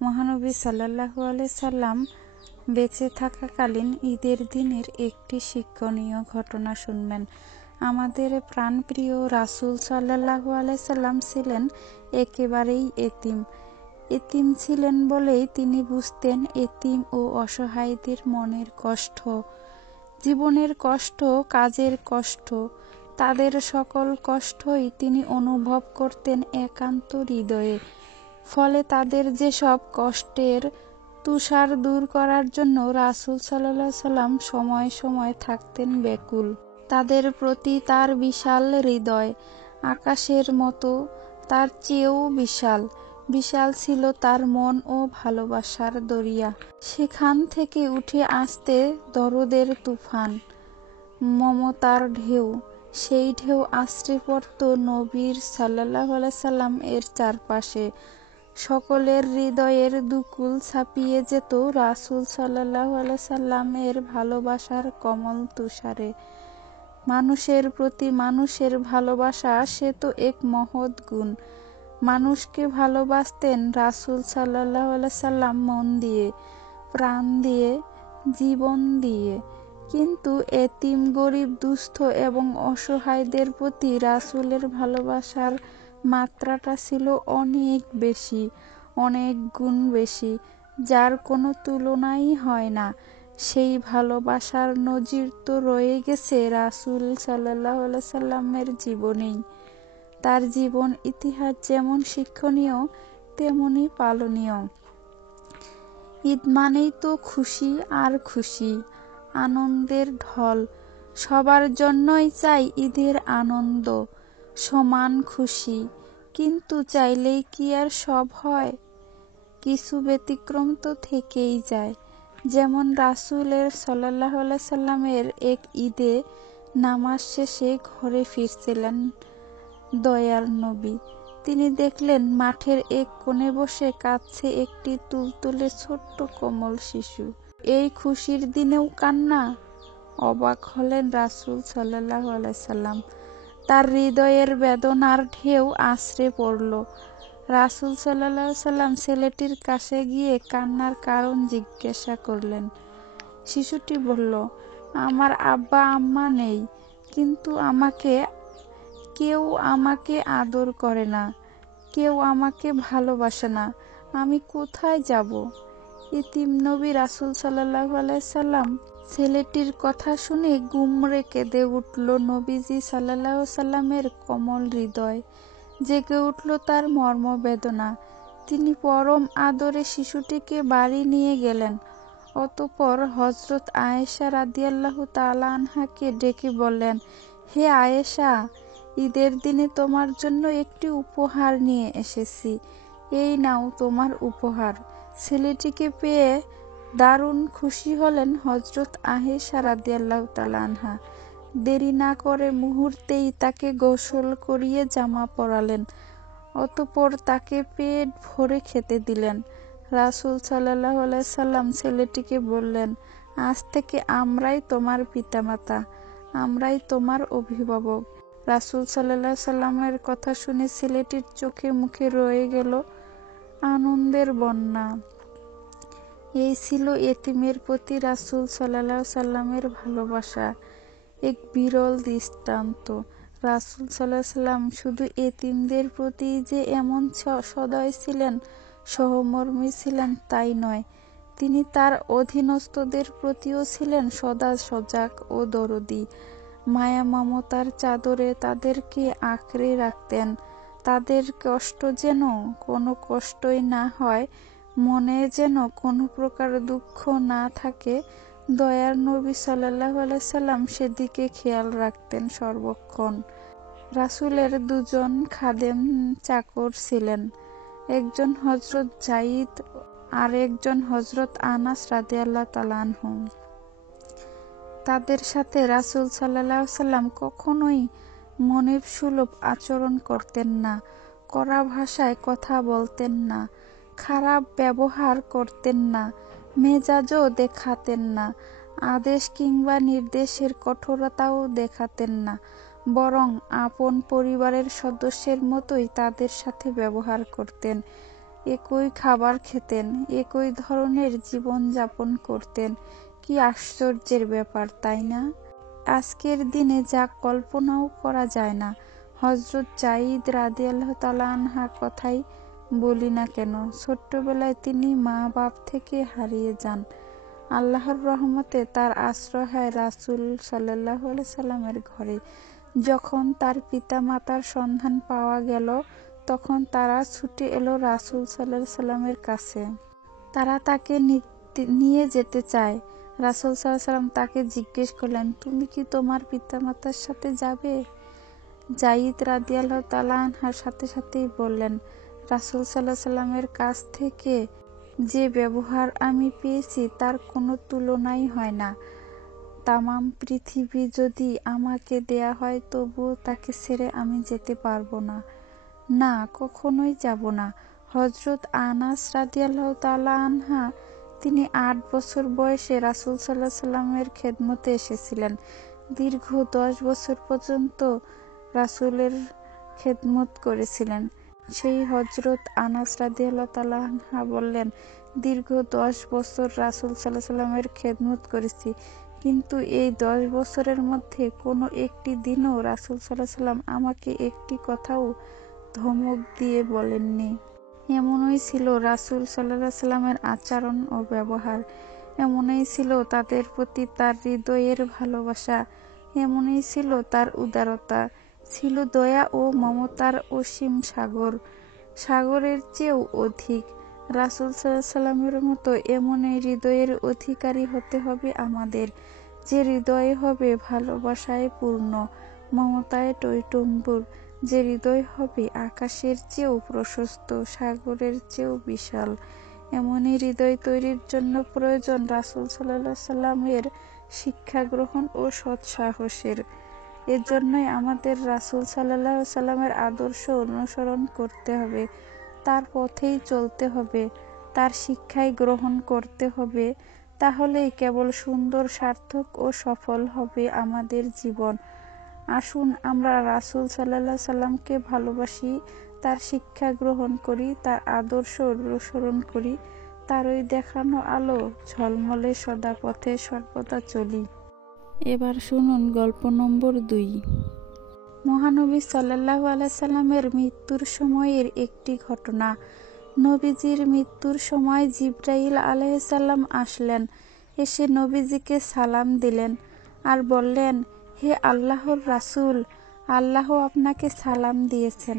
মহানবী সাল্লাল্লাহু আলাইহি সাল্লাম বেঁচে থাকাকালীন ঈদের দিনের একটি শিক্ষণীয় ঘটনা শুনবেন। আমাদের প্রাণপ্রিয় রাসূল সাল্লাল্লাহু আলাইহি সাল্লাম ছিলেন একেবারেই এতিম। এতিম ছিলেন বলেই তিনি বুঝতেন এতিম ও অসহায়দের মনের কষ্ট, জীবনের কষ্ট, কাজের কষ্ট। তাদের সকল কষ্টই তিনি অনুভব করতেন একান্ত হৃদয়ে। ফলে তাদের যেসব কষ্টের তুষার দূর করার জন্য রাসূল সাল্লাল্লাহু আলাইহি সাল্লাম সময় সময় থাকতেন ব্যাকুল। তাদের প্রতি তার বিশাল হৃদয়, আকাশের মতো, তার চেয়েও বিশাল। বিশাল ছিল তার মন ও ভালোবাসার দরিয়া। সেখান থেকে উঠে আসতে দরদের তুফান, মমতার ঢেউ। সেই ঢেউ আছড়ে পড়ত নবীর সাল্লাল্লাহু আলাইহি সাল্লাম এর চারপাশে। সকলের হৃদয়ের দুকুল ছাপিয়ে যেত রাসূল সাল্লাল্লাহু আলাইহি সাল্লামের ভালোবাসার কমল তুষারে। মানুষের প্রতি মানুষের ভালোবাসা সে তো এক মহৎ গুণ। মানুষকে ভালোবাসতেন রাসূল সাল্লাল্লাহু আলাইহি সাল্লাম মন দিয়ে, প্রাণ দিয়ে, জীবন দিয়ে। কিন্তু এতিম, গরিব, দুস্থ এবং অসহায়দের প্রতি রাসূলের ভালোবাসার মাত্রাটা ছিল অনেক বেশি, অনেক গুণ বেশি, যার কোনো তুলনাই হয় না। সেই ভালোবাসার নজির তো রয়ে গেছে রাসূল সাল্লাল্লাহু আলাইহি সাল্লামের জীবনেই। তার জীবন ইতিহাস যেমন শিক্ষণীয়, তেমনি পালনীয়। ঈদ মানেই তো খুশি আর খুশি, আনন্দের ঢল। সবার জন্যই চাই ঈদের আনন্দ, সমান খুশি। কিন্তু চাইলেই কি আর সব হয়? কিছু ব্যতিক্রম তো থেকেই যায়। যেমন রাসূলের সাল্লাল্লাহু আলাইহি সাল্লামের এক ঈদে নামাজ শেষে ঘরে ফিরছিলেন দয়ার নবী। তিনি দেখলেন মাঠের এক কোণে বসে কাঁদছে একটি তুলতুলে ছোট্ট কোমল শিশু। এই খুশির দিনেও কান্না! অবাক হলেন রাসূল সাল্লাল্লাহু আলাইহি সাল্লাম। তার হৃদয়ের বেদনার ঢেউ আছড়ে পড়ল। রাসূল সাল্লাল্লাহু আলাইহি সাল্লাম ছেলেটির কাছে গিয়ে কান্নার কারণ জিজ্ঞাসা করলেন। শিশুটি বলল, আমার আব্বা আম্মা নেই, কিন্তু কেউ আমাকে আদর করে না, কেউ আমাকে ভালোবাসে না, আমি কোথায় যাব? এতিম নবী রাসূল সাল্লাল্লাহু আলাইহি সাল্লাম। ছেলেটির কথা শুনে গুমরে কেঁদে উঠল নবীজি সাল্লাল্লাহু আলাইহি সাল্লামের কোমল হৃদয়। জেগে উঠল তার মর্মবেদনা। তিনি পরম আদরে শিশুটিকে বাড়ি নিয়ে গেলেন। অতঃপর হযরত আয়েশা রাদিয়াল্লাহু তাআলা আনহাকে ডেকে বললেন, হে আয়েশা, ঈদের দিনে তোমার জন্য একটি উপহার নিয়ে এসেছি। এই নাও তোমার উপহার। ছেলেটিকে পেয়ে দারুণ খুশি হলেন হযরত আয়েশা রাদিয়াল্লাহু তাআলা আনহা। দেরি না করে মুহূর্তেই তাকে গোসল করিয়ে জামা পরালেন। অতঃপর তাকে পেট ভরে খেতে দিলেন। রাসূল সাল্লাল্লাহু আলাইহি সাল্লাম ছেলেটিকে বললেন, আজ থেকে আমরাই তোমার পিতামাতা, আমরাই তোমার অভিভাবক। রাসূল সাল্লাল্লাহু আলাইহি সাল্লামের কথা শুনে ছেলেটির চোখে মুখে রয়ে গেল আনন্দের বন্যা। এই ছিল এতিমের প্রতি রাসূল সাল্লাল্লাহু আলাইহি সাল্লামের ভালোবাসা, এক বিরল দৃষ্টান্ত। রাসূল সাল্লাল্লাহু আলাইহি সাল্লাম শুধু এতিমদের প্রতি যে এমন সদয় ছিলেন, সহমর্মী ছিলেন তাই নয়, তিনি তার অধীনস্থদের প্রতিও ছিলেন সদা সজাগ ও দরদী। মায়া মমতার চাদরে তাদেরকে আঁকড়ে রাখতেন। তাদের কষ্ট যেন কোনো কষ্টই না হয়, মনে যেন কোনো প্রকার দুঃখ না থাকে, দয়ার নবী সাল্লাল্লাহু আলাইহি সাল্লাম সেদিকে খেয়াল রাখতেন সর্বক্ষণ। রাসূলের দুজন খাদেম চাকর ছিলেন, একজন হযরত যায়েদ আর একজন হযরত আনাস রাদিয়াল্লাহু তাআলা আনহু। তাদের সাথে রাসূল সাল্লাল্লাহু আলাইহি সাল্লাম কখনোই মনিবসুলভ আচরণ করতেন না, কড়া ভাষায় কথা বলতেন না, খারাপ ব্যবহার করতেন না, মেজাজও দেখাতেন না, আদেশ কিংবা নির্দেশের কঠোরতাও দেখাতেন না, বরং আপন পরিবারের সদস্যের মতোই তাদের সাথে ব্যবহার করতেন। একই খাবার খেতেন, একই ধরনের জীবন যাপন করতেন। কি আশ্চর্যের ব্যাপার, তাই না? আজকের দিনে যা কল্পনাও করা যায় না। হযরত যায়েদ রাদিয়াল্লাহু তাআলা আনহার কথাই বলি না কেন, ছোট্টবেলায় তিনি মা বাপ থেকে হারিয়ে যান। আল্লাহর রহমতে তার আশ্রয় হয় রাসূল সাল্লাল্লাহু আলাইহি সাল্লামের ঘরে। যখন তার পিতা মাতার সন্ধান পাওয়া গেল, তখন তারা ছুটে এলো রাসূল সাল্লাল্লাহু আলাইহি সাল্লামের কাছে। তারা তাকে নিয়ে যেতে চায়। রাসূল সাল্লাল্লাহু আলাইহি সাল্লাম তাকে জিজ্ঞেস করলেন, তুমি কি তোমার পিতামাতার সাথে যাবে? যায়েদ রাদিয়াল্লাহু তাআলা আনহার সাথে সাথেই বললেন, রাসূল সাল্লাল্লাহু আলাইহি সাল্লামের কাছ থেকে যে ব্যবহার আমি পেয়েছি তার কোনো তুলনাই হয় না। তামাম পৃথিবী যদি আমাকে দেয়া হয় তবুও তাকে ছেড়ে আমি যেতে পারবো না। না, কখনোই যাব না। হযরত আনাস রাদিয়াল্লাহু তাআলা আনহা, তিনি ৮ বছর বয়সে রাসূল সাল্লাল্লাহু আলাইহি সাল্লামের খেদমতে এসেছিলেন। দীর্ঘ ১০ বছর পর্যন্ত রাসূলের খেদমত করেছিলেন। সেই হযরত আনাস রাদিয়াল্লাহু তাআলা আনহা বললেন, দীর্ঘ ১০ বছর রাসূল সাল্লাল্লাহু আলাইহি সাল্লামের খেদমত করেছি, কিন্তু এই ১০ বছরের মধ্যে কোনো একটি দিনও রাসূল সাল্লাল্লাহু আলাইহি সাল্লাম আমাকে একটি কথাও ধমক দিয়ে বলেননি। এমনই ছিল রাসূল সাল্লাল্লাহু আলাইহি সাল্লামের আচরণ ও ব্যবহার। এমনই ছিল তাদের প্রতি তার হৃদয়ের ভালোবাসা। এমনই ছিল তার উদারতা। ছিল দয়া ও মমতার অসীম সাগর, সাগরের চেয়েও অধিক। রাসূল সাল্লাল্লাহু আলাইহি সাল্লামের মতো এমনই হৃদয়ের অধিকারী হতে হবে আমাদের, যে হৃদয় হবে ভালোবাসায় পূর্ণ, মমতায় টইটম্বুর, যে হৃদয় হবে আকাশের চেয়েও প্রশস্ত, সাগরের চেয়েও বিশাল। এমনই হৃদয় তৈরির জন্য প্রয়োজন রাসূল সাল্লাল্লাহু আলাইহি সাল্লামের শিক্ষা গ্রহণ ও সৎসাহসের। এজন্যই আমাদের রাসূল সাল্লাল্লাহু আলাইহি সাল্লামের আদর্শ অনুসরণ করতে হবে, তার পথেই চলতে হবে, তার শিক্ষাই গ্রহণ করতে হবে। তাহলেই কেবল সুন্দর, সার্থক ও সফল হবে আমাদের জীবন। আসুন আমরা রাসূল সাল্লাল্লাহু আলাইহি সাল্লামকে ভালোবাসি, তার শিক্ষা গ্রহণ করি, তার আদর্শ অনুসরণ করি, তারই দেখানো আলো ঝলমলে সদা পথে সর্বদা চলি। এবার শুনুন গল্প নম্বর ২। মহানবী সাল্লাল্লাহু আলাইহি সাল্লামের মৃত্যুর সময়ের একটি ঘটনা। নবীজির মৃত্যুর সময় জিবরাইল আলাইহিস সালাম আসলেন। এসে নবীজিকে সালাম দিলেন আর বললেন, হে আল্লাহর রাসূল, আল্লাহ আপনাকে সালাম দিয়েছেন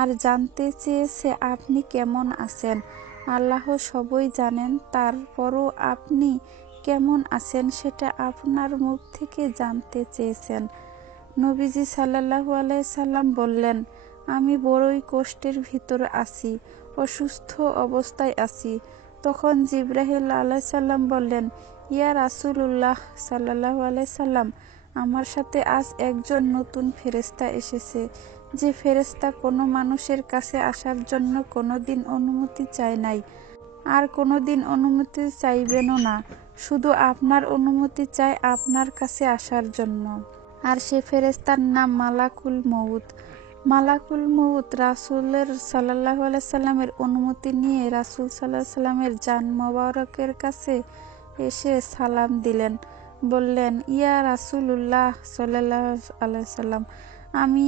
আর জানতে চেয়েছে আপনি কেমন আছেন। আল্লাহ সবই জানেন, তারপরও আপনি কেমন আছেন সেটা আপনার মুখ থেকে জানতে চেয়েছেন। নবীজি সাল্লাল্লাহু আলাইহি সাল্লাম বললেন, আমি বড়ই কষ্টের ভিতর আছি, অসুস্থ অবস্থায় আছি। তখন জিবরাইল আলাইহিস সালাম বললেন, ইয়া রাসূলুল্লাহ সাল্লাল্লাহু আলাইহি সাল্লাম, আমার সাথে আজ একজন নতুন ফেরেশতা এসেছে, যে ফেরেশতা কোনো মানুষের কাছে আসার জন্য কোনোদিন অনুমতি চায় নাই, আর কোনোদিন অনুমতি চাইবেনও না। শুধু আপনার অনুমতি চায় আপনার কাছে আসার জন্য। আর সে ফেরেশতার নাম মালাকুল মউত। মালাকুল মউত রাসূলের সাল্লাল্লাহু আলাইহি সাল্লামের অনুমতি নিয়ে রাসূল সাল্লাল্লাহু আলাইহি সাল্লামের জান মোবারকের কাছে এসে সালাম দিলেন। বললেন, ইয়া রাসূলুল্লাহ সাল্লাল্লাহু আলাইহি সাল্লাম, আমি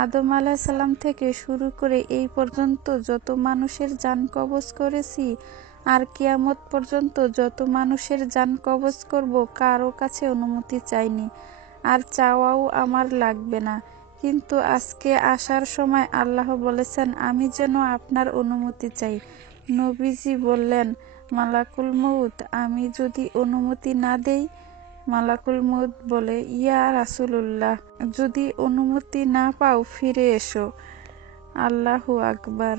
আদম আলাইহিস সালাম থেকে শুরু করে এই পর্যন্ত যত মানুষের জান কবজ করেছি, আর কিয়ামত পর্যন্ত যত মানুষের জান কবজ করব, কারো কাছে অনুমতি চাইনি, আর চাওয়াও আমার লাগবে না। কিন্তু আজকে আসার সময় আল্লাহ বলেছেন আমি যেন আপনার অনুমতি চাই। নবীজি বললেন, মালাকুল মউত, আমি যদি অনুমতি না দেই? মালাকুল মউত বলে, ইয়া রাসূলুল্লাহ, যদি অনুমতি না পাও ফিরে এসো। আল্লাহু আকবার।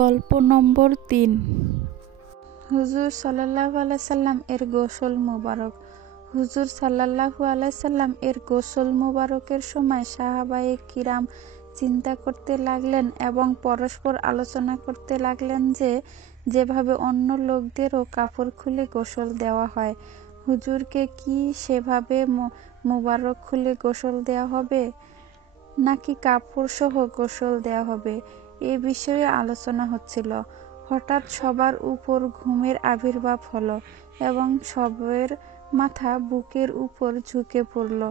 গল্প নম্বর ৩। হুজুর সাল্লাল্লাহু আলাইহি সাল্লাম এর গোসল মুবারক। হুজুর সাল্লাল্লাহু আলাইহি সাল্লাম এর গোসল মুবারকের সময় সাহাবায়ে কিরাম চিন্তা করতে লাগলেন এবং পরস্পর আলোচনা করতে লাগলেন যে, যেভাবে অন্য লোকদেরও কাপড় খুলে গোসল দেওয়া হয়, হুজুরকে কি সেভাবে মুবারক খুলে গোসল দেওয়া হবে, নাকি কাপড় সহ গোসল দেওয়া হবে? এ বিষয়ে আলোচনা হচ্ছিল। হঠাৎ সবার উপর ঘুমের আবির্ভাব হলো এবং সবের মাথা বুকের উপর ঝুঁকে পড়ল।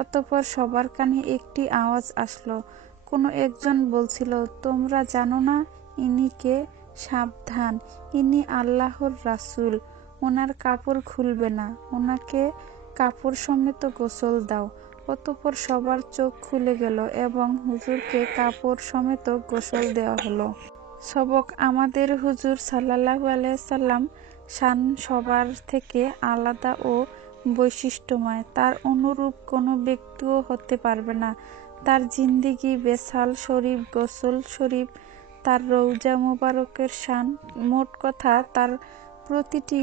অতঃপর সবার কানে একটি আওয়াজ আসলো। কোনো একজন বলছিল, তোমরা জানো না ইনি কে? সাবধান, ইনি আল্লাহর রাসূল। ওনার কাপড় খুলবে না, ওনাকে কাপড় সমেত গোসল দাও। অতঃপর সবার চোখ খুলে গেল এবং হুজুরকে কাপড় সমেত গোসল দেওয়া হলো। সবক: আমাদের হুজুর সাল্লাল্লাহু আলাইহি সাল্লাম শান সবার থেকে আলাদা ও বৈশিষ্ট্যময়। তার অনুরূপ কোনো ব্যক্তিও হতে পারবে না। তার জিন্দেগি বেসাল শরীফ, গোসল শরীফ, তার রওজা মুবারকের শান, মোট কথা তার প্রতিটি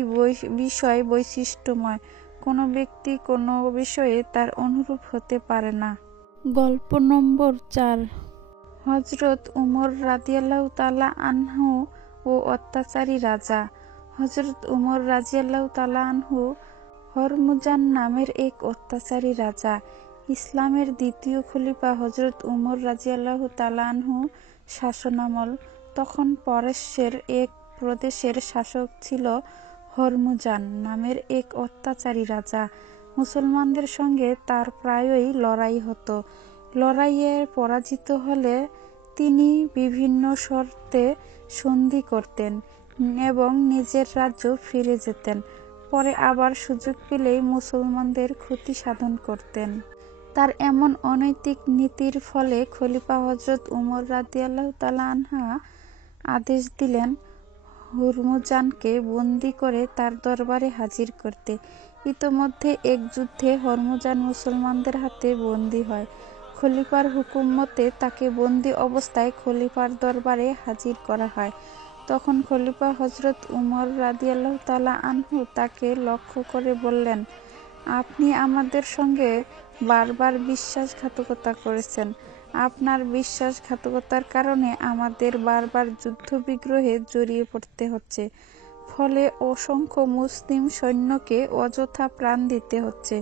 বিষয় বৈশিষ্ট্যময়। কোনো ব্যক্তি কোনো বিষয়ে তার অনুরূপ হতে পারে না। গল্প নম্বর ৪। হযরত উমর রাদিয়াল্লাহু তাআলা আনহু ও অত্যাচারী রাজা। হযরত উমর রাদিয়াল্লাহু তাআলা আনহু হরমুজান নামের এক অত্যাচারী রাজা। ইসলামের দ্বিতীয় খলিফা হযরত উমর রাদিয়াল্লাহু তাআলা আনহু শাসনামল। তখন পারস্যের এক প্রদেশের শাসক ছিল হরমুজান নামের এক অত্যাচারী রাজা। মুসলমানদের সঙ্গে তার প্রায়ই লড়াই হতো। লড়াইয়ে পরাজিত হলে তিনি বিভিন্ন শর্তে সন্ধি করতেন এবং নিজের রাজ্য ফিরে যেতেন। পরে আবার সুযোগ পেলেই মুসলমানদের ক্ষতি সাধন করতেন। তার এমন অনৈতিক নীতির ফলে খলিফা হযরত উমর রাদিয়াল্লাহু তাআলা আনহু আদেশ দিলেন হরমুজানকে বন্দী করে তার দরবারে হাজির করতে। ইতোমধ্যে এক যুদ্ধে হরমুজান মুসলমানদের হাতে বন্দী হয়। খলিফার হুকুম মতে তাকে বন্দী অবস্থায় খলিফার দরবারে হাজির করা হয়। তখন খলিফা হযরত উমর রাদিয়াল্লাহু তাআলা আনহু তাকে লক্ষ্য করে বললেন, আপনি আমাদের সঙ্গে বারবার বিশ্বাসঘাতকতা করেছেন। আপনার বিশ্বাসঘাতকতার কারণে আমাদের বারবার যুদ্ধবিগ্রহে জড়িয়ে পড়তে হচ্ছে। ফলে অসংখ্য মুসলিম সৈন্যকে অযথা প্রাণ দিতে হচ্ছে।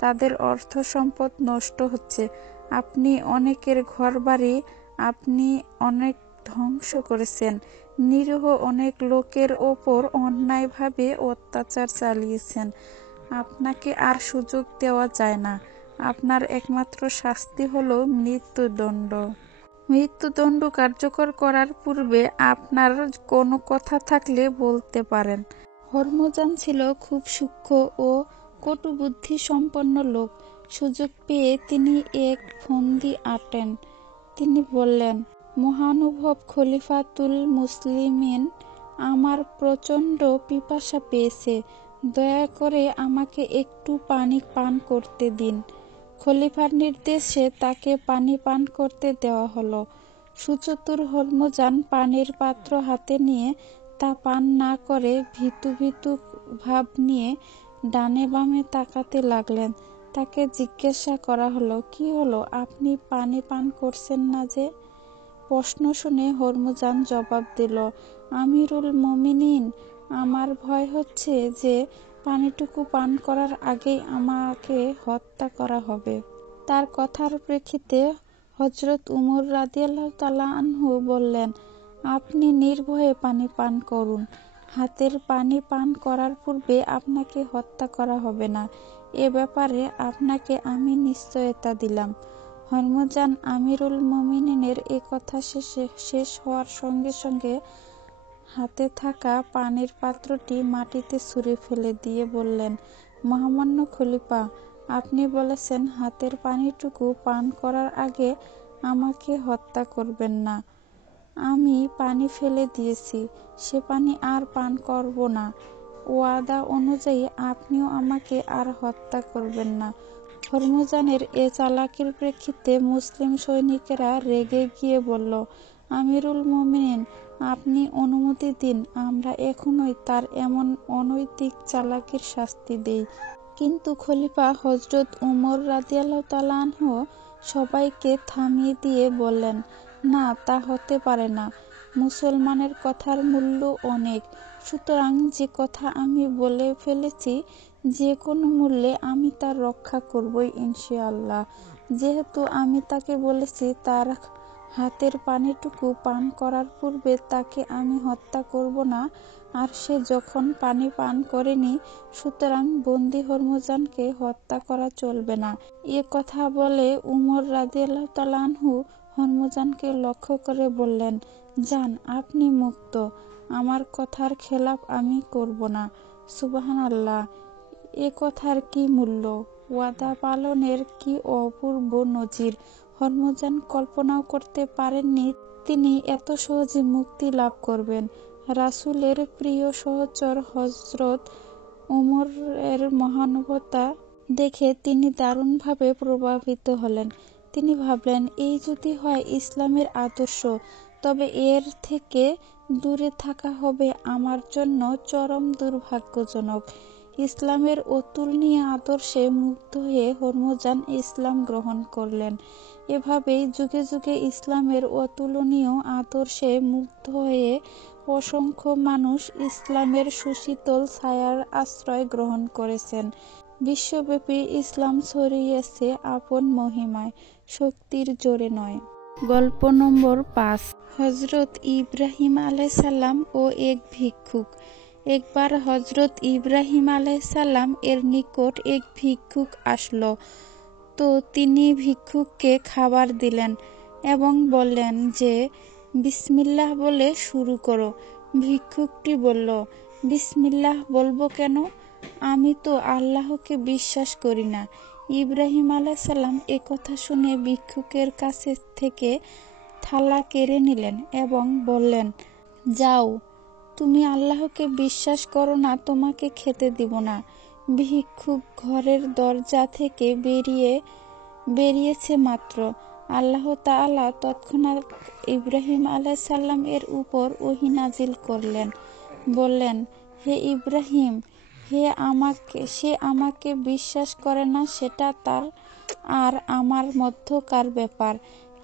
তাদের অর্থ সম্পদ নষ্ট হচ্ছে। আপনি অনেকের ঘরবাড়ি আপনি অনেক ধ্বংস করেছেন। নিরীহ অনেক লোকের ওপর অন্যায়ভাবে অত্যাচার চালিয়েছেন। আপনাকে আর সুযোগ দেওয়া যায় না। আপনার একমাত্র শাস্তি হলো মৃত্যুদণ্ড। মৃত্যুদণ্ড কার্যকর করার পূর্বে আপনার কোনো কথা থাকলে বলতে পারেন। হরমুজান ছিল খুব সূক্ষ্ম ও কটুবুদ্ধি সম্পন্ন লোক। সুযোগ পেয়ে তিনি এক ফন্দি আঁটেন। তিনি বললেন, মহানুভব খলিফাতুল মুসলিমিন, আমার প্রচণ্ড পিপাসা পেয়েছে। দয়া করে আমাকে একটু পানি পান করতে দিন। খলিফার নির্দেশে তাকে পানি পান করতে দেওয়া হলো। সুচতুর হরমুজান পানির পাত্র হাতে নিয়ে তা পান না করে ভীতু ভীতু ভাব নিয়ে ডানে বামে তাকাতে লাগলেন। তাকে জিজ্ঞাসা করা হলো, কি হলো, আপনি পানি পান করছেন না যে? প্রশ্ন শুনে হরমুজান জবাব দিল, আমিরুল মুমিনিন, আমার ভয় হচ্ছে যে পানিটুকু পান করার আগেই আমাকে হত্যা করা হবে। তার কথার প্রেক্ষিতে হযরত উমর রাদিয়াল্লাহু তাআলা আনহু বললেন, আপনি নির্ভয়ে পানি পান করুন। হাতের পানি পান করার পূর্বে আপনাকে হত্যা করা হবে না, এ ব্যাপারে আপনাকে আমি নিশ্চয়তা দিলাম। হরমুজান আমিরুল মুমিনিনের এ কথা শেষ হওয়ার সঙ্গে সঙ্গে হাতে থাকা পানির পাত্রটি মাটিতে ছুঁড়ে ফেলে দিয়ে বললেন, মহামান্য খলিফা, আপনি বলেছেন হাতের পানিটুকু পান করার আগে আমাকে হত্যা করবেন না। আমি পানি ফেলে দিয়েছি, সে পানি আর পান করব না। ওয়াদা অনুযায়ী আপনিও আমাকে আর হত্যা করবেন না। হরমুজানের এ চালাকির প্রেক্ষিতে মুসলিম সৈনিকেরা রেগে গিয়ে বলল, আমিরুল মুমিনিন, আপনি অনুমতি দিন, আমরা এখনই তার এমন অনৈতিক চালাকির শাস্তি দেই। কিন্তু খলিফা হযরত উমর রাদিয়াল্লাহু তাআলা আনহু সবাইকে থামিয়ে দিয়ে বললেন, না, তা হতে পারে না। মুসলমানের কথার মূল্য অনেক। সুতরাং যে কথা আমি বলে ফেলেছি, যে কোনো মূল্যে আমি তার রক্ষা করবই ইনশাআল্লাহ। যেহেতু আমি তাকে বলেছি, তার হাতের পানিটুকু পান করার পূর্বে তাকে আমি হত্যা করব না, আর সে যখন পানি পান করেনি, সুতরাং বন্দী হরমুজানকে হত্যা করা চলবে না। এ কথা বলে উমর রাদিয়াল্লাহু তাআলা আনহু হরমুজানকে লক্ষ্য করে বললেন, যান, আপনি মুক্ত, আমার কথার খেলাপ আমি করব না। সুবহানাল্লাহ! এ কথার কি মূল্য! ওয়াদা পালনের কি অপূর্ব নজির! হরমুজান কল্পনাও করতে পারেননি তিনি এত সহজে মুক্তি লাভ করবেন। রাসূলের প্রিয় সহচর হযরত উমরের মহানুভবতা দেখে তিনি দারুণভাবে প্রভাবিত হলেন। তিনি ভাবলেন, এই যদি হয় ইসলামের আদর্শ, তবে এর থেকে দূরে থাকা হবে আমার জন্য চরম দুর্ভাগ্যজনক। ইসলামের অতুলনীয় আদর্শে মুগ্ধ হয়ে হরমুজান ইসলাম গ্রহণ করলেন। এভাবেই যুগে যুগে ইসলামের অতুলনীয় আদর্শে মুগ্ধ হয়ে অসংখ্য মানুষ ইসলামের সুশীতল ছায়ার আশ্রয় গ্রহণ করেছেন। বিশ্বব্যাপী ইসলাম ছড়িয়েছে আপন মহিমায়, শক্তির জোরে নয়। গল্প নম্বর ৫। হযরত ইব্রাহিম আলাইহিসসালাম ও এক ভিক্ষুক। একবার হযরত ইব্রাহিম আলাইহিসসালাম এর নিকট এক ভিক্ষুক আসল। তো তিনি ভিক্ষুককে খাবার দিলেন এবং বললেন যে, বিসমিল্লাহ বলে শুরু করো। ভিক্ষুকটি বলল, বিসমিল্লাহ বলবো কেন? আমি তো আল্লাহকে বিশ্বাস করি না। ইব্রাহিম আলাইহিসসালাম এ কথা শুনে ভিক্ষুকের কাছে থেকে থালা কেড়ে নিলেন এবং বললেন, যাও, তুমি আল্লাহকে বিশ্বাস করো না, তোমাকে খেতে দিব না। ভিক্ষুক ঘরের দরজা থেকে বেরিয়েছে মাত্র আল্লাহ তাআলা তৎক্ষণাৎ ইব্রাহিম আলাইহিসসালাম এর উপর ওহী নাজিল করলেন। বললেন, হে ইব্রাহিম, সে আমাকে বিশ্বাস করে না, সেটা তার আর আমার মধ্যকার ব্যাপার।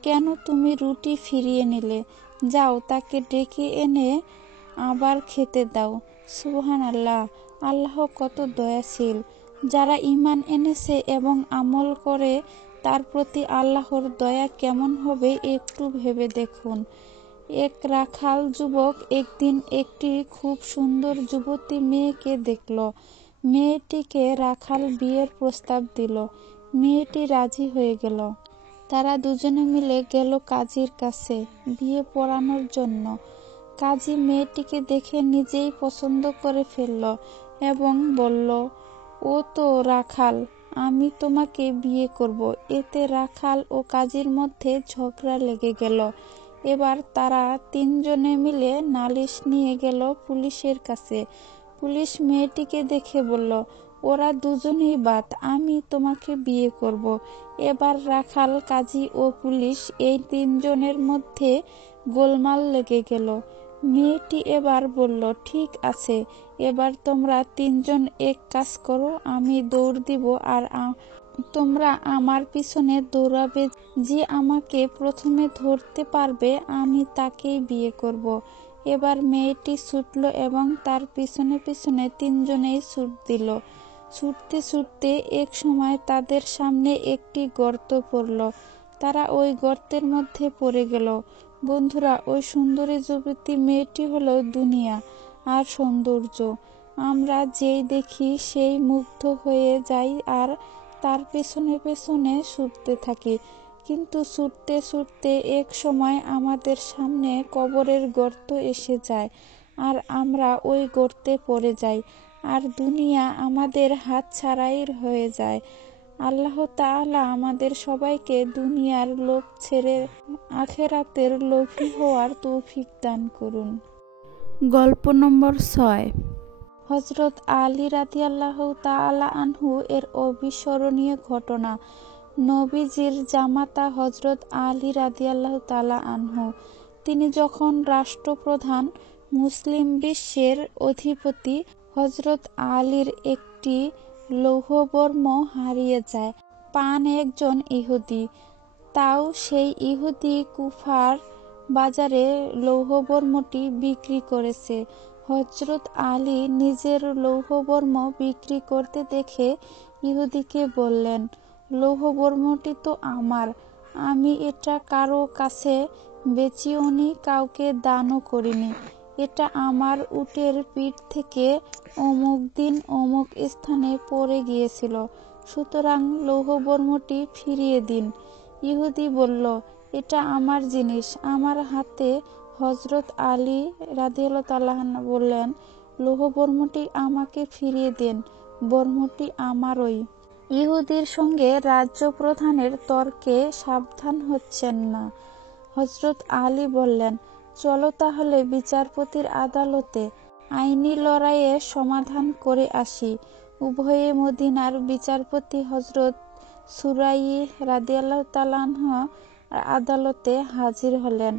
কেন তুমি রুটি ফিরিয়ে নিলে? যাও, তাকে ডেকে এনে আবার খেতে দাও। সুবহানাল্লাহ! আল্লাহ কত দয়াশীল! যারা ঈমান এনেছে এবং আমল করে, তার প্রতি আল্লাহর দয়া কেমন হবে একটু ভেবে দেখুন। এক রাখাল যুবক একদিন একটি খুব সুন্দর যুবতী মেয়েকে দেখল। মেয়েটিকে রাখাল বিয়ের প্রস্তাব দিল। মেয়েটি রাজি হয়ে গেল। তারা দুজনে মিলে গেল কাজীর কাছে বিয়ে পড়ানোর জন্য। কাজী মেয়েটিকে দেখে নিজেই পছন্দ করে ফেলল এবং বলল, ও তো রাখাল, আমি তোমাকে বিয়ে করব। এতে রাখাল ও কাজীর মধ্যে ঝগড়া লেগে গেল। এবার তারা তিনজনে মিলে নালিশ নিয়ে গেল পুলিশের কাছে। পুলিশ মেয়েটিকে দেখে বলল, ওরা দুজনেই বাদ, আমি তোমাকে বিয়ে করব। এবার রাখাল, কাজী ও পুলিশ এই তিনজনের মধ্যে গোলমাল লেগে গেল। মেয়েটি এবার বলল, ঠিক আছে, এবার তোমরা তিনজন এক কাজ করো, আমি দৌড় দিব আর তোমরা আমার পিছনে দৌড়াবে। যে আমাকে প্রথমে ধরতে পারবে আমি তাকেই বিয়ে করব। এবার মেয়েটি ছুটল এবং তার পিছনে পিছনে তিনজনেই ছুট দিল। ছুটতে ছুটতে এক সময় তাদের সামনে একটি গর্ত পড়ল। তারা ওই গর্তের মধ্যে পড়ে গেল। বন্ধুরা, ওই সুন্দরী যুবতী মেয়েটি হলো দুনিয়া আর সৌন্দর্য। আমরা যেই দেখি সেই মুগ্ধ হয়ে যাই আর তার পেছনে পেছনে ছুটতে থাকি। কিন্তু ছুটতে ছুটতে এক সময় আমাদের সামনে কবরের গর্ত এসে যায় আর আমরা ওই গর্তে পড়ে যাই আর দুনিয়া আমাদের হাতছাড়াই হয়ে যায়। আল্লাহ তাআলা আমাদের সবাইকে দুনিয়ার লোভ ছেড়ে আখিরাতের লোভী হওয়ার তৌফিক দান করুন। গল্প নম্বর ৬। হযরত আলী রাদিয়াল্লাহু তাআলা আনহু এর অবিস্মরণীয় ঘটনা। নবীজির জামাতা হযরত আলী রাদিয়াল্লাহু তাআলা আনহু, তিনি যখন রাষ্ট্রপ্রধান, মুসলিম বিশ্বের অধিপতি, হযরত আলীর একটি লৌহবর্ম হারিয়ে যায়। পান একজন ইহুদি, তাও সেই ইহুদি কুফার বাজারে লৌহবর্মটি বিক্রি করেছে। হযরত আলী নিজের লৌহবর্ম বিক্রি করতে দেখে ইহুদিকে বললেন, লৌহবর্মটি তো আমার, আমি এটা কারো কাছে বেচিওনি, কাউকে দানও করিনি। এটা আমার উটের পিঠ থেকে অমুক দিন অমুক স্থানে পড়ে গিয়েছিল, সুতরাং লৌহবর্মটি ফিরিয়ে দিন। ইহুদি বলল, এটা আমার জিনিস, আমার হাতে। হযরত আলী রাদিয়াল্লাহু আনহু বললেন, লৌহবর্মটি আমাকে ফিরিয়ে দেন, বর্মটি আমারই। ইহুদির সঙ্গে রাজ্য প্রধানের তর্কে সাবধান হচ্ছেন না। হযরত আলী বললেন, চলো তাহলে বিচারপতির আদালতে আইনি লড়াইয়ে সমাধান করে আসি। উভয়ে মদিনার বিচারপতি হযরত সুরাইয়্যিহ রাদিয়াল্লাহু আনহু আদালতে হাজির হলেন।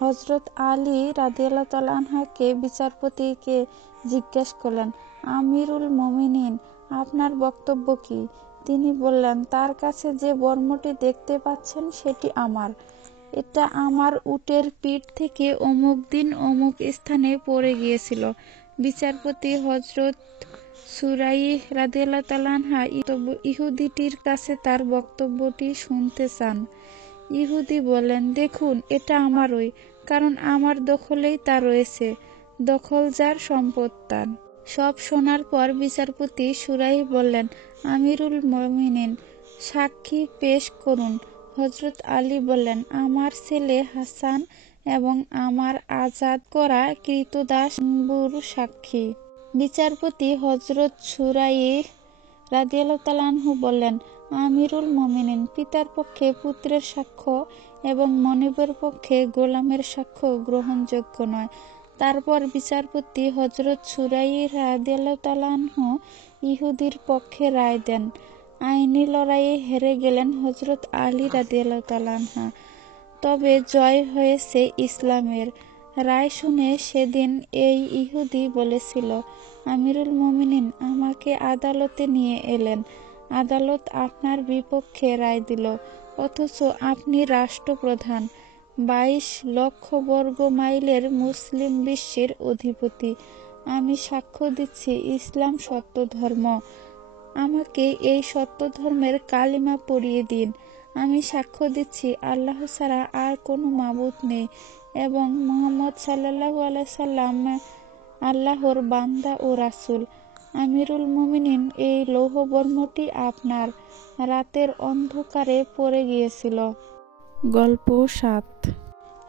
হযরত আলী রাদিয়াল্লাহু আনহুকে বিচারপতিকে জিজ্ঞেস করলেন, আমিরুল মুমিনিন, আপনার বক্তব্য কি? তিনি বললেন, তার কাছে যে বর্মটি দেখতে পাচ্ছেন সেটি আমার। এটা আমার উটের পিঠ থেকে অমুক দিন অমুক স্থানে পড়ে গিয়েছিল। বিচারপতি হযরত সুরাইয়্যিহ রাদিয়াল্লাহু আনহু ইহুদিটির কাছে তার বক্তব্যটি শুনতে চান। ইহুদি বললেন, দেখুন, এটা আমারই, কারণ আমার দখলেই তা রয়েছে। দখল যার, সম্পদ তার। সব শোনার পর বিচারপতি সুরাইয়্যিহ বললেন, আমিরুল মুমিনিন, সাক্ষী পেশ করুন। হযরত আলী বললেন, আমার ছেলে হাসান এবং আমার আজাদ করা ক্রীতদাস আনবুর সাক্ষী। বিচারপতি হযরত সুরাইয়্যিহ রাদিয়াল্লাহু আনহু বললেন, আমিরুল মুমিনিন, পিতার পক্ষে পুত্রের সাক্ষ্য এবং মনিবের পক্ষে গোলামের সাক্ষ্য গ্রহণযোগ্য নয়। তারপর বিচারপতি হযরত সুরাইয়্যিহ রাদিয়াল্লাহু আনহু ইহুদির পক্ষে রায় দেন। আইনি লড়াইয়ে হেরে গেলেন হযরত আলী রাদিয়াল্লাহু আনহু, তবে জয় হয়েছে ইসলামের। রায় শুনে সেদিন এই ইহুদি বলেছিল, আমিরুল মুমিনিন আমাকে আদালতে নিয়ে এলেন, আদালত আপনার বিপক্ষে রায় দিল, অথচ আপনি রাষ্ট্রপ্রধান, 22 লক্ষ বর্গ মাইলের মুসলিম বিশ্বের অধিপতি। আমি সাক্ষ্য দিচ্ছি ইসলাম সত্য ধর্ম। আমাকে এই সত্য ধর্মের কালিমা পড়িয়ে দিন। আমি সাক্ষ্য দিচ্ছি আল্লাহ ছাড়া আর কোনো মাবুদ নেই এবং মুহাম্মদ সাল্লাল্লাহু আলাইহি সাল্লাম আল্লাহর বান্দা ও রাসূল। আমিরুল মুমিনিন, এই লৌহবর্মটি আপনার। রাতের অন্ধকারে পড়ে গিয়েছিল। গল্প 7।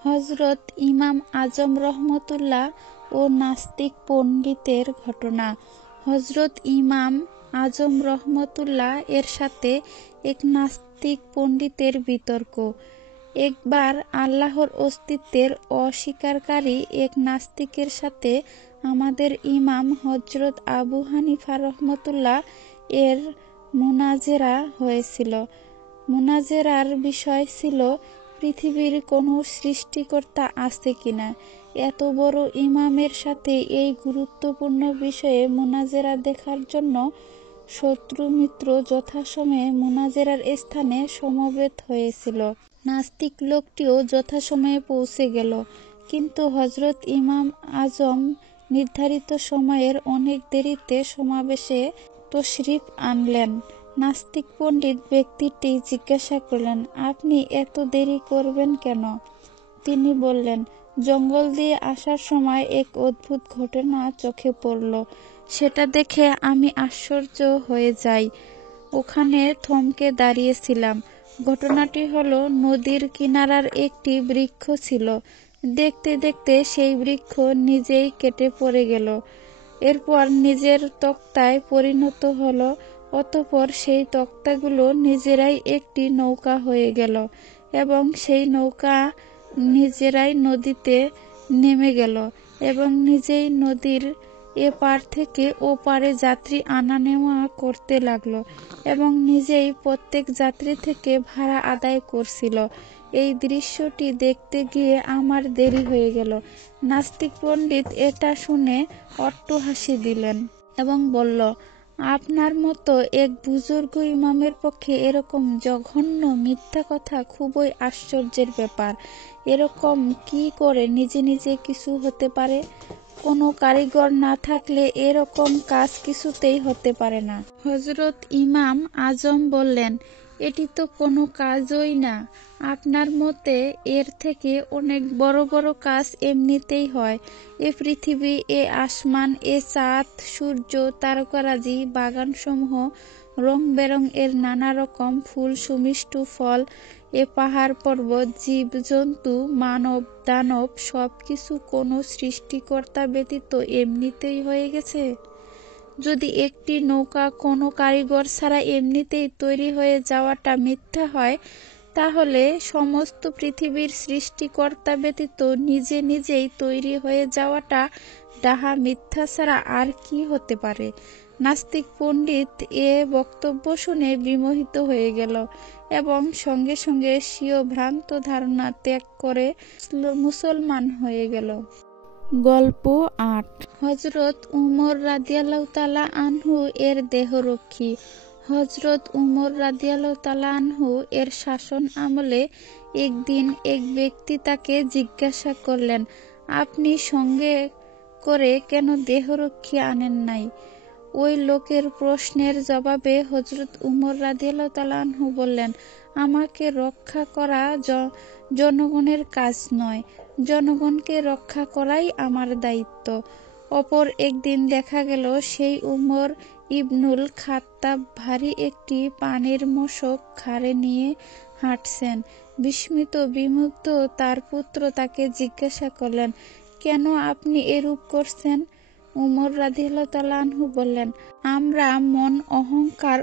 হযরত ইমাম আজম রহমতুল্লাহ ও নাস্তিক পণ্ডিতের ঘটনা। হযরত ইমাম আজম রহমতুল্লাহ এর সাথে এক নাস্তিক পণ্ডিতের বিতর্ক। একবার আল্লাহর অস্তিত্বের অস্বীকারী এক নাস্তিকের সাথে আমাদের ইমাম হযরত আবু হানিফা রহমতুল্লাহ এর মুনাজেরা হয়েছিল। মুনাজেরার বিষয় ছিল, পৃথিবীর কোনো সৃষ্টিকর্তা আছে কিনা। এত বড় ইমামের সাথে এই গুরুত্বপূর্ণ বিষয়ে মুনাজেরা দেখার জন্য শত্রু মিত্র যথাসময়ে মুনাজেরার স্থানে সমবেত হয়েছিল। নাস্তিক লোকটিও যথাসময়ে পৌঁছে গেল, কিন্তু হযরত ইমাম আজম নির্ধারিত সময়ের অনেক দেরিতে সমাবেশে তশরিফ আনলেন। নাস্তিক পণ্ডিত ব্যক্তিটি জিজ্ঞাসা করলেন, আপনি এত দেরি করবেন কেন? তিনি বললেন, জঙ্গল দিয়ে আসার সময় এক অদ্ভুত ঘটনা চোখে পড়ল। সেটা দেখে আমি আশ্চর্য হয়ে যাই। ওখানে থমকে দাঁড়িয়েছিলাম। ঘটনাটি হলো, নদীর কিনারার একটি বৃক্ষ ছিল। দেখতে দেখতে সেই বৃক্ষ নিজেই কেটে পড়ে গেল, এরপর নিজের তক্তায় পরিণত হলো। অতঃপর সেই তক্তাগুলো নিজেরাই একটি নৌকা হয়ে গেল এবং সেই নৌকা নিজেরাই নদীতে নেমে গেল এবং নিজেই নদীর এপার থেকে ওপারে যাত্রী আনা নেওয়া করতে লাগলো এবং নিজেই প্রত্যেক যাত্রী থেকে ভাড়া আদায় করছিল। এই দৃশ্যটি দেখতে গিয়ে আমার দেরি হয়ে গেল। নাস্তিক পণ্ডিত এটা শুনে অট্টহাসি দিলেন এবং বলল, আপনার মতো এক বুজুর্গ ইমামের পক্ষে এরকম জঘন্য মিথ্যা কথা খুবই আশ্চর্যের ব্যাপার। এরকম কি করে নিজে নিজে কিছু হতে পারে? কোনো কারিগর না থাকলে এরকম কাজ কিছুতেই হতে পারে না। হযরত ইমাম আজম বললেন, এটি তো কোনো কাজই না। আপনার মতে এর থেকে অনেক বড় বড় কাজ এমনিতেই হয়। এ পৃথিবী, এ আসমান, এ চাঁদ, সূর্য, তারকারাজি, বাগানসমূহ, রং বেরং এর নানা রকম ফুল, সুমিষ্ট ফল, এ পাহাড় পর্বত, জীবজন্তু, মানব দানব, সব কিছু কোনো সৃষ্টিকর্তা ব্যতীত এমনিতেই হয়ে গেছে। যদি একটি নৌকা কোনো কারিগর ছাড়া এমনিতেই তৈরি হয়ে যাওয়াটা মিথ্যা হয়, তাহলে সমস্ত পৃথিবীর সৃষ্টিকর্তা ব্যতীত নিজে নিজেই তৈরি হয়ে যাওয়াটা ডাহা মিথ্যা ছাড়া আর কি হতে পারে? নাস্তিক পণ্ডিত এ বক্তব্য শুনে বিমোহিত হয়ে গেল এবং সঙ্গে সঙ্গে স্বীয় ভ্রান্ত ধারণা ত্যাগ করে মুসলমান হয়ে গেল। গল্প ৮। হযরত উমর রাদিয়াল্লাহু তাআলা আনহু এর দেহরক্ষী। হযরত উমর রাদিয়াল্লাহু তাআলা আনহু এর শাসন আমলে একদিন এক ব্যক্তি তাকে জিজ্ঞাসা করলেন, আপনি সঙ্গে করে কেন দেহরক্ষী আনেন নাই? ওই লোকের প্রশ্নের জবাবে হযরত উমর রাদিয়াল্লাহু তাআলা আনহু বললেন, আমাকে রক্ষা করা জনগণের কাজ নয়, জনগণকে রক্ষা করাই আমার দায়িত্ব। অপর একদিন দেখা গেল সেই উমর ইবনুল খাত্তাব ভারী একটি পানির মশক ঘাড়ে নিয়ে হাঁটছেন। বিস্মিত বিমুগ্ধ তার পুত্র তাকে জিজ্ঞাসা করলেন, কেন আপনি এরূপ করছেন? উমর রাদিয়াল্লাহু তাআলা আনহু বললেন, আমরা মন অহংকার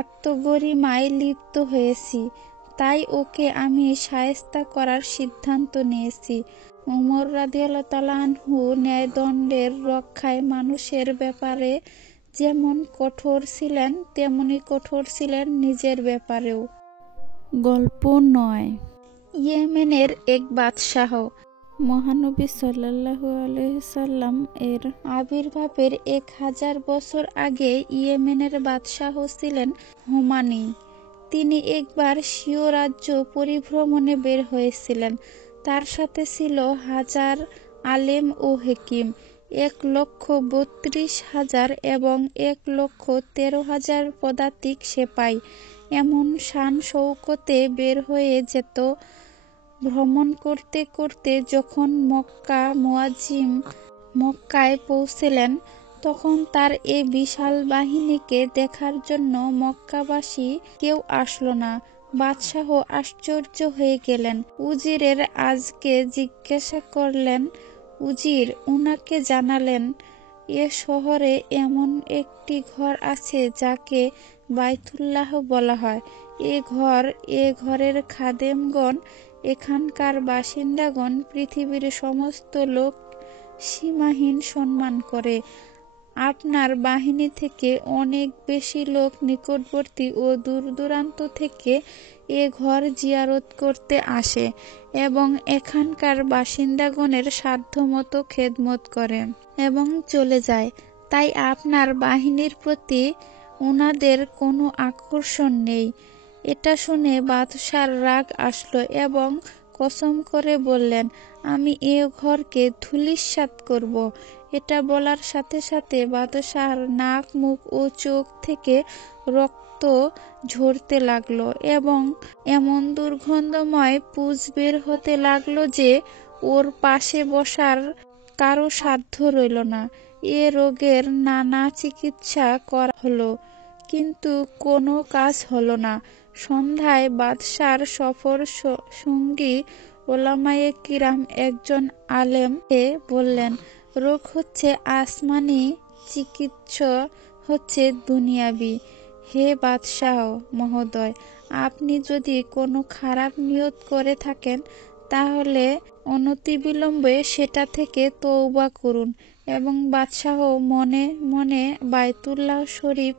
আত্মগরিমায় লিপ্ত হয়েছি, তাই ওকে আমি শায়েস্তা করার সিদ্ধান্ত নিয়েছি। উমর রাদিয়াল্লাহু তাআলা আনহু ন্যায়দণ্ডের রক্ষায় মানুষের ব্যাপারে যেমন কঠোর ছিলেন তেমনি কঠোর ছিলেন নিজের ব্যাপারেও। গল্প ৯। ইয়েমেনের এক বাদশাহ। মহানবী সাল্লাল্লাহু আলাইহি সাল্লাম এর আবির্ভাবের 1000 বছর আগে ইয়েমেনের বাদশাহ ছিলেন হুমানি। তিনি একবার স্বীয় রাজ্য পরিভ্রমণে বের হয়েছিলেন। তার সাথে ছিল 1000 আলেম ও হেকিম, 1,32,000 এবং 1,13,000 পদাতিক সেপাই। এমন শান শৌকতে বের হয়ে যেত। ভ্রমণ করতে করতে যখন মক্কা মুয়াজ্জিম মক্কায় পৌঁছলেন, তখন তার এ বিশাল বাহিনীকে দেখার জন্য মক্কাবাসী কেউ আসলো না। বাদশাহ আশ্চর্য হয়ে গেলেন। উজিরের আজকে জিজ্ঞাসা করলেন। উজির উনাকে জানালেন, এ শহরে এমন একটি ঘর আছে যাকে বাইতুল্লাহ বলা হয়। এ ঘরের খাদেমগণ, এখানকার বাসিন্দাগণ পৃথিবীর সমস্ত লোক সীমাহীন সম্মান করে। আপনার বাহিনী থেকে অনেক বেশি লোক নিকটবর্তী ও দূর দূরান্ত থেকে এ ঘর জিয়ারত করতে আসে এবং এখানকার বাসিন্দাগণের সাধ্যমতো খেদমত করে এবং চলে যায়। তাই আপনার বাহিনীর প্রতি উনাদের কোনো আকর্ষণ নেই। এটা শুনে বাদশার রাগ আসলো এবং কসম করে বললেন, আমি এ ঘরকে ধূলিসাৎ করব। এটা বলার সাথে সাথে বাদশাহর নাক, মুখ ও চোখ থেকে রক্ত ঝরতে লাগলো এবং এমন দুর্গন্ধময় পুঁজ বের হতে লাগলো যে ওর পাশে বসার কারো সাধ্য রইল না। এ রোগের নানা চিকিৎসা করা হলো, কিন্তু কোনো কাজ হলো না। সন্ধ্যায় বাদশার সফর সঙ্গী ওলামায়ে কিরাম একজন আলেমকে বললেন, রোগ হচ্ছে আসমানি, চিকিৎসা হচ্ছে দুনিয়াবি। হে বাদশাহ মহোদয়, আপনি যদি কোনো খারাপ নিয়ত করে থাকেন, তাহলে অনতিবিলম্বে সেটা থেকে তওবা করুন। এবং বাদশাহ মনে মনে বাইতুল্লাহ শরীফ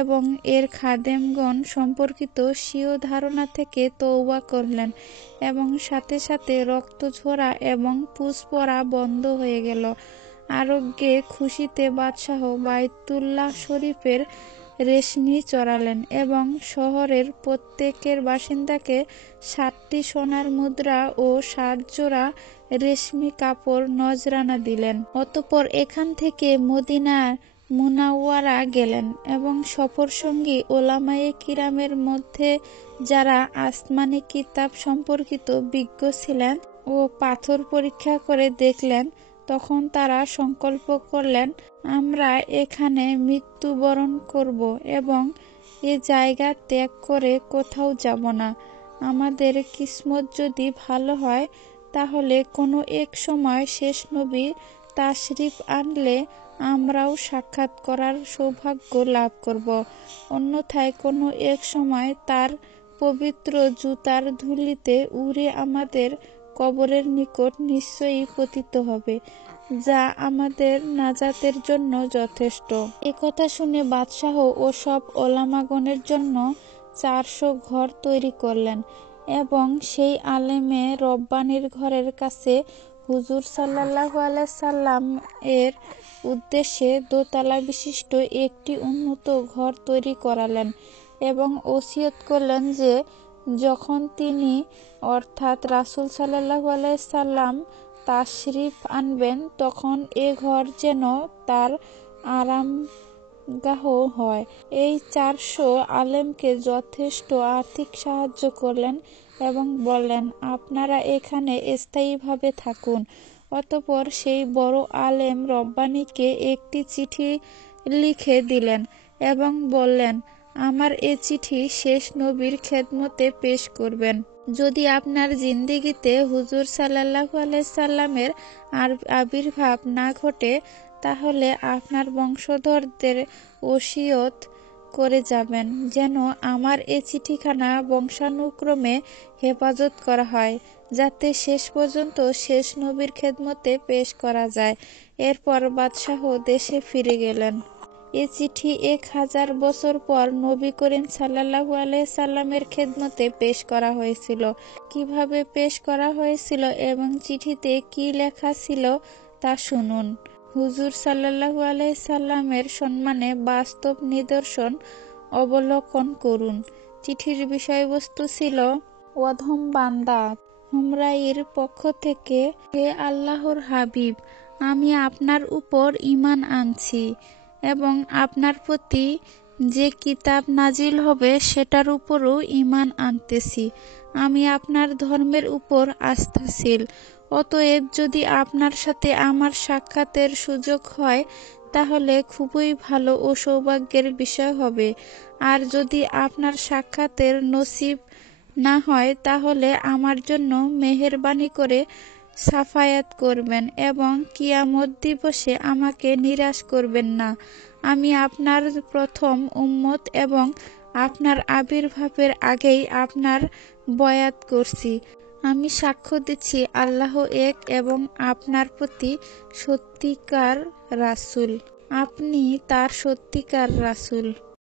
এবং এর খাদেমগণ সম্পর্কিত স্বীয় ধারণা থেকে তওবা করলেন এবং সাথে সাথে রক্ত ঝরা এবং পুঁজ পড়া বন্ধ হয়ে গেল। আরোগ্যে খুশিতে বাদশাহ বাইতুল্লাহ শরীফের রেশমি চড়ালেন এবং শহরের প্রত্যেকের বাসিন্দাকে 7টি সোনার মুদ্রা ও 7 জোড়া রেশমি কাপড় নজরানা দিলেন। অতঃপর এখান থেকে মদিনা মুনাওয়ারা গেলেন এবং সফরসঙ্গী ওলামায়ে কিরামের মধ্যে যারা আসমানি কিতাব সম্পর্কিত বিজ্ঞ ছিলেন ও পাথর পরীক্ষা করে দেখলেন, তখন তারা সংকল্প করলেন, আমরা এখানে মৃত্যুবরণ করব এবং এ জায়গা ত্যাগ করে কোথাও যাব না। আমাদের কিসমত যদি ভালো হয় তাহলে কোনো এক সময় শেষ নবী তাশরিফ আনলে আমরাও সাক্ষাৎ করার সৌভাগ্য লাভ করব, অন্যথায় কোনো এক সময় তার পবিত্র জুতার ধূলিতে উড়ে আমাদের কবরের নিকট নিশ্চয়ই পতিত হবে, যা আমাদের নাজাতের জন্য যথেষ্ট। একথা শুনে বাদশাহ ও সব ওলামাগণের জন্য 400 ঘর তৈরি করলেন এবং সেই আলেমে রব্বানীর ঘরের কাছে হুজুর সাল্লাল্লাহু আলাইহি সাল্লাম এর উদ্দেশ্যে দোতলা বিশিষ্ট একটি উন্নত ঘর তৈরি করালেন এবং ওসিয়ত করলেন যে যখন তিনি অর্থাৎ রাসূল সাল্লাল্লাহু আলাইহি সাল্লাম তাশরিফ আনবেন তখন এ ঘর যেন তার আরামগাহ হয়। এই 400 আলেমকে যথেষ্ট আর্থিক সাহায্য করলেন এবং বললেন, আপনারা এখানে স্থায়ীভাবে থাকুন। অতঃপর সেই বড় আলেম রব্বানীকে একটি চিঠি লিখে দিলেন এবং বললেন, আমার এ চিঠি শেষ নবীর খেদমতে পেশ করবেন। যদি আপনার জিন্দেগিতে হুজুর সাল্লাল্লাহু আলাইহি সাল্লামের আবির্ভাব না ঘটে তাহলে আপনার বংশধরদের ওসিয়ত করে যাবেন যেন আমার এ চিঠিখানা বংশানুক্রমে হেফাজত করা হয়, যাতে শেষ পর্যন্ত শেষ নবীর খেদমতে পেশ করা যায়। এরপর বাদশাহ দেশে ফিরে গেলেন। এ চিঠি 1000 বছর পর নবী করিম সাল্লাল্লাহু আলাইহি সাল্লামের খেদমতে পেশ করা হয়েছিল। কিভাবে পেশ করা হয়েছিল এবং চিঠিতে কি লেখা ছিল তা শুনুন। হুজুর সাল্লাল্লাহু আলাইহি সাল্লামের সম্মানে বাস্তব নিদর্শন অবলোকন করুন। চিঠির বিষয়বস্তু ছিল, অধম বান্দা হুমরাইর পক্ষ থেকে, হে আল্লাহর হাবিব, আমি আপনার উপর ঈমান আনছি এবং আপনার প্রতি যে কিতাব নাজিল হবে সেটার উপরও ঈমান আনতেছি। আমি আপনার ধর্মের উপর আস্থাশীল। অতএব যদি আপনার সাথে আমার সাক্ষাতের সুযোগ হয় তাহলে খুবই ভালো ও সৌভাগ্যের বিষয় হবে, আর যদি আপনার সাক্ষাতের নসিব না হয় তাহলে আমার জন্য মেহেরবানি করে সাফায়াত করবেন এবং কিয়ামত দিবসে আমাকে নিরাশ করবেন না। আমি আপনার প্রথম উম্মত এবং আপনার আবির্ভাবের আগেই আপনার বয়াত করছি। আমি সাক্ষ্য দিচ্ছি আল্লাহ এক এবং আপনার প্রতি সত্যিকার রাসূল, আপনি তার সত্যিকার রাসূল।